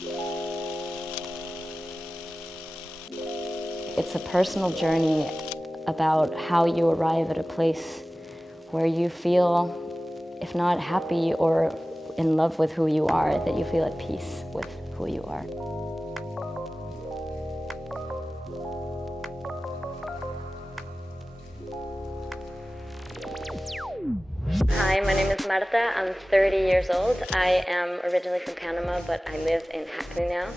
It's a personal journey about how you arrive at a place where you feel, if not happy or in love with who you are, that you feel at peace with who you are. Hi, my name is Marta. I'm 30 years old. I am originally from Panama, but I live in Hackney now.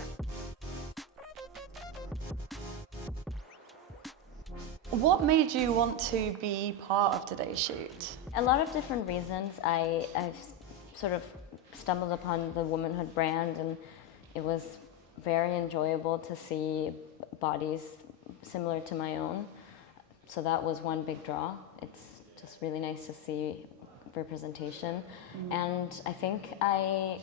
What made you want to be part of today's shoot? A lot of different reasons. I've sort of stumbled upon the womanhood brand, and it was very enjoyable to see bodies similar to my own. So that was one big draw. It's just really nice to see representation. And I think I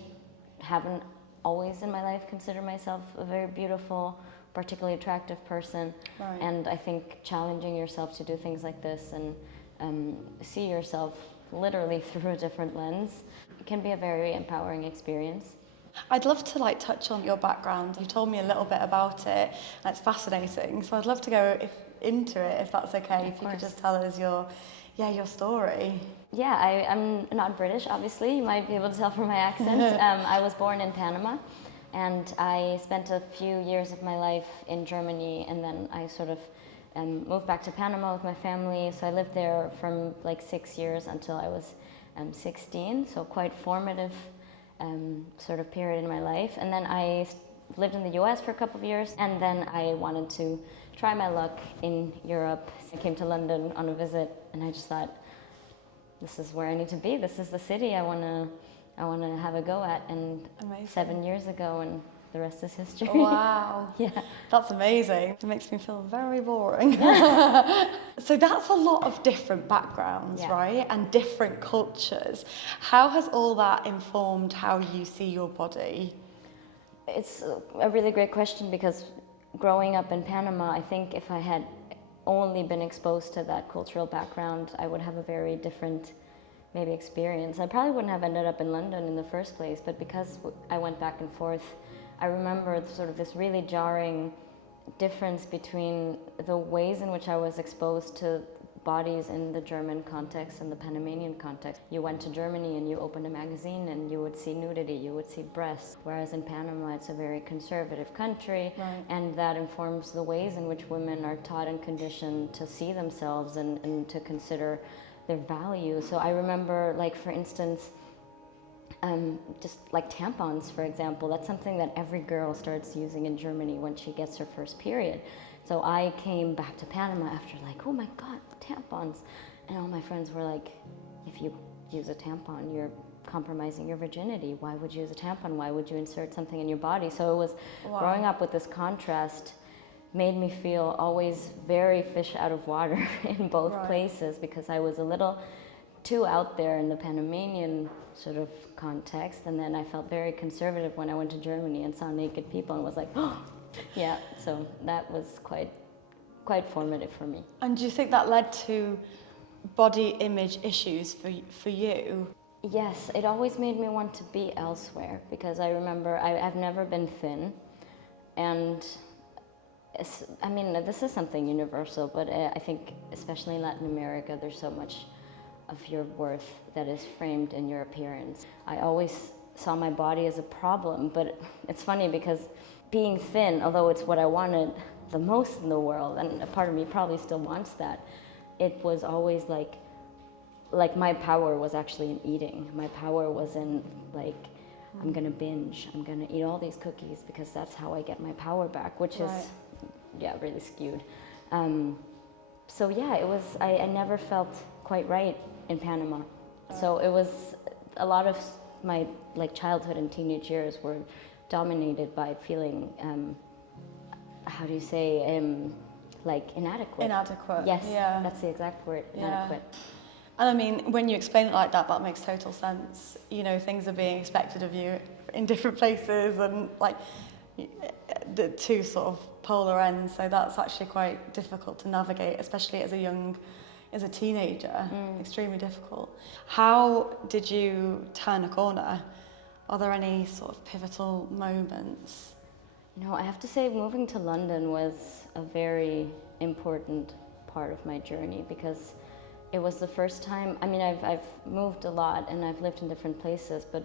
haven't always in my life considered myself a very beautiful, particularly attractive person. Right. And I think challenging yourself to do things like this and see yourself literally through a different lens can be a very empowering experience. I'd love to touch on your background. You told me a little bit about it, and it's fascinating. So I'd love to go into it, if that's okay. If you could just tell us your story. Yeah, I'm not British, obviously. You might be able to tell from my accent. I was born in Panama, and I spent a few years of my life in Germany, and then I sort of moved back to Panama with my family. So I lived there from 6 years until I was 16, so quite formative sort of period in my life. And then I lived in the US for a couple of years, and then I wanted to try my luck in Europe. I came to London on a visit, and I just thought, this is where I need to be. This is the city I want to have a go at. And Amazing. 7 years ago, and the rest is history. Wow. Yeah. That's amazing. It makes me feel very boring. So that's a lot of different backgrounds, Yeah. right? And different cultures. How has all that informed how you see your body? It's a really great question, because growing up in Panama, I think if I had only been exposed to that cultural background, I would have a very different maybe experience. I probably wouldn't have ended up in London in the first place, but because I went back and forth, I remember sort of this really jarring difference between the ways in which I was exposed to bodies in the German context and the Panamanian context. You went to Germany and you opened a magazine and you would see nudity, you would see breasts, whereas in Panama it's a very conservative country, Right. and that informs the ways in which women are taught and conditioned to see themselves and to consider their value. So I remember, for instance, just tampons, for example, that's something that every girl starts using in Germany when she gets her first period. So I came back to Panama after oh my God, tampons. And all my friends were like, if you use a tampon, you're compromising your virginity. Why would you use a tampon? Why would you insert something in your body? So it was growing up with this contrast made me feel always very fish out of water in both places, because I was a little too out there in the Panamanian sort of context, and then I felt very conservative when I went to Germany and saw naked people and was like, oh, yeah. So that was quite formative for me. And do you think that led to body image issues for you? Yes, it always made me want to be elsewhere, because I remember I've never been thin, and this is something universal, but I think especially in Latin America, there's so much of your worth that is framed in your appearance. I always saw my body as a problem, but it's funny because being thin, although it's what I wanted the most in the world, and a part of me probably still wants that, it was always like my power was actually in eating. My power was in I'm gonna binge, I'm gonna eat all these cookies because that's how I get my power back, which is, really skewed. So yeah, it was, I never felt quite right in Panama. So it was, a lot of my childhood and teenage years were dominated by feeling, how do you say, inadequate. Inadequate. Yes, Yeah. that's the exact word, inadequate. And I mean, when you explain it like that, that makes total sense. You know, things are being expected of you in different places, and the two sort of polar ends. So that's actually quite difficult to navigate, especially as a teenager. Extremely difficult. How did you turn a corner Are there any sort of pivotal moments? You know, I have to say moving to London was a very important part of my journey because it was the first time, I mean, I've moved a lot and I've lived in different places, but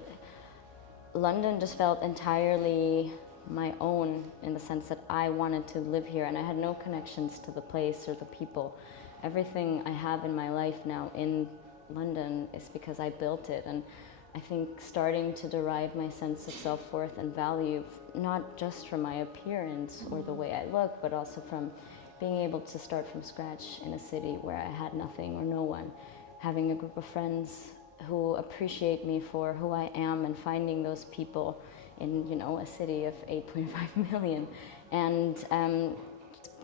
London just felt entirely my own in the sense that I wanted to live here and I had no connections to the place or the people. Everything I have in my life now in London is because I built it, and I think starting to derive my sense of self-worth and value not just from my appearance or the way I look, but also from being able to start from scratch in a city where I had nothing or no one, having a group of friends who appreciate me for who I am, and finding those people in, you know, a city of 8.5 million. And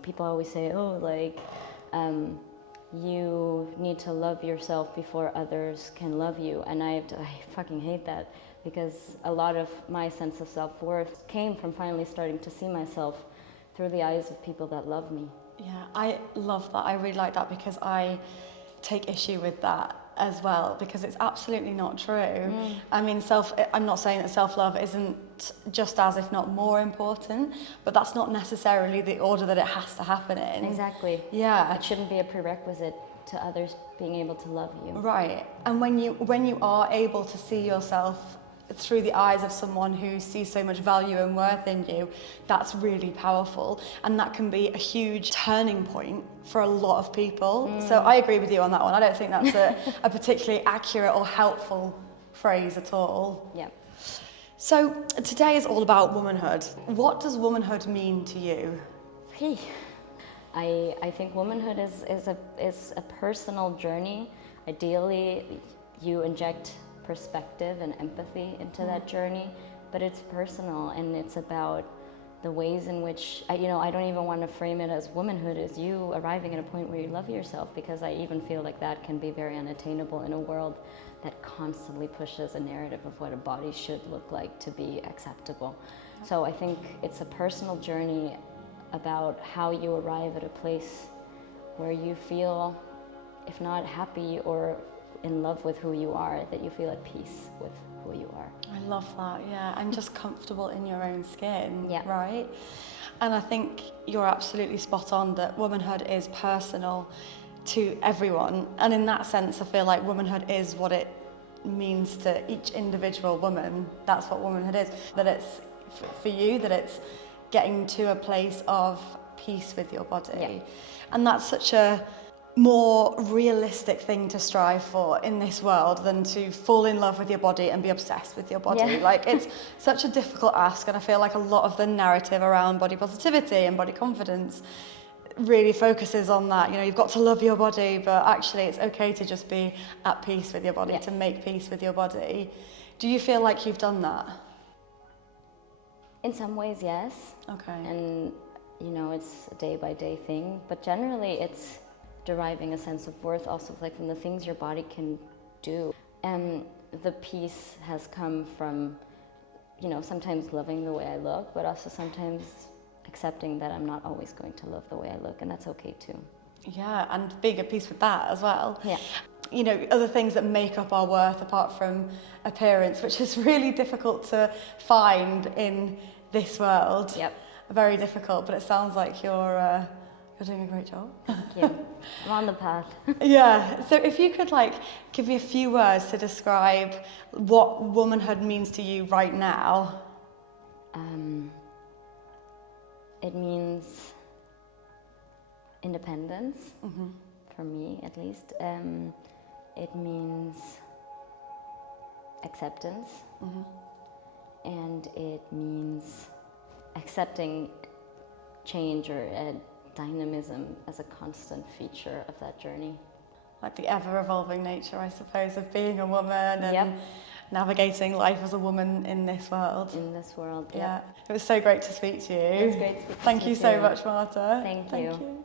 people always say, oh, like, you need to love yourself before others can love you. And I fucking hate that, because a lot of my sense of self-worth came from finally starting to see myself through the eyes of people that love me. Yeah, I love that. I really like that, because I take issue with that as well, because it's absolutely not true. I mean, I'm not saying that self-love isn't just as, if not more important, but that's not necessarily the order that it has to happen in. Exactly. Yeah. It shouldn't be a prerequisite to others being able to love you. Right. And when you are able to see yourself through the eyes of someone who sees so much value and worth in you, that's really powerful, and that can be a huge turning point for a lot of people. So I agree with you on that one. I don't think that's a particularly accurate or helpful phrase at all. Yeah. So today is all about womanhood. What does womanhood mean to you? I think womanhood is a personal journey. Ideally, you inject perspective and empathy into that journey, but it's personal, and it's about the ways in which, I don't even want to frame it as womanhood as you arriving at a point where you love yourself, because I even feel like that can be very unattainable in a world that constantly pushes a narrative of what a body should look like to be acceptable. So I think it's a personal journey about how you arrive at a place where you feel, if not happy or in love with who you are, that you feel at peace with who you are. I love that, yeah, and just comfortable in your own skin, Yeah. right? And I think you're absolutely spot on that womanhood is personal to everyone, and in that sense I feel like womanhood is what it means to each individual woman. That's what womanhood is, that it's for you, that it's getting to a place of peace with your body. Yeah. And that's such a more realistic thing to strive for in this world than to fall in love with your body and be obsessed with your body. Yeah. Like, it's such a difficult ask, and I feel like a lot of the narrative around body positivity and body confidence really focuses on that. You know, you've got to love your body, but actually it's okay to just be at peace with your body, Yeah. to make peace with your body. Do you feel like you've done that? In some ways, yes. Okay. And, it's a day-by-day thing, but generally it's deriving a sense of worth also like from the things your body can do. And the peace has come from, sometimes loving the way I look, but also sometimes accepting that I'm not always going to love the way I look, and that's okay too. Yeah, and being at peace with that as well. Yeah. Other things that make up our worth apart from appearance, which is really difficult to find in this world. Yep. Very difficult, but it sounds like you're doing a great job. Thank you. I'm on the path. Yeah, so if you could give me a few words to describe what womanhood means to you right now. It means independence, for me at least. It means acceptance, and it means accepting change or dynamism as a constant feature of that journey. Like the ever-evolving nature, I suppose, of being a woman and Yep. navigating life as a woman in this world. In this world, Yeah. It was so great to speak to you. It was great to speak Thank to you you so too. much, Marta. Thank Thank you. you.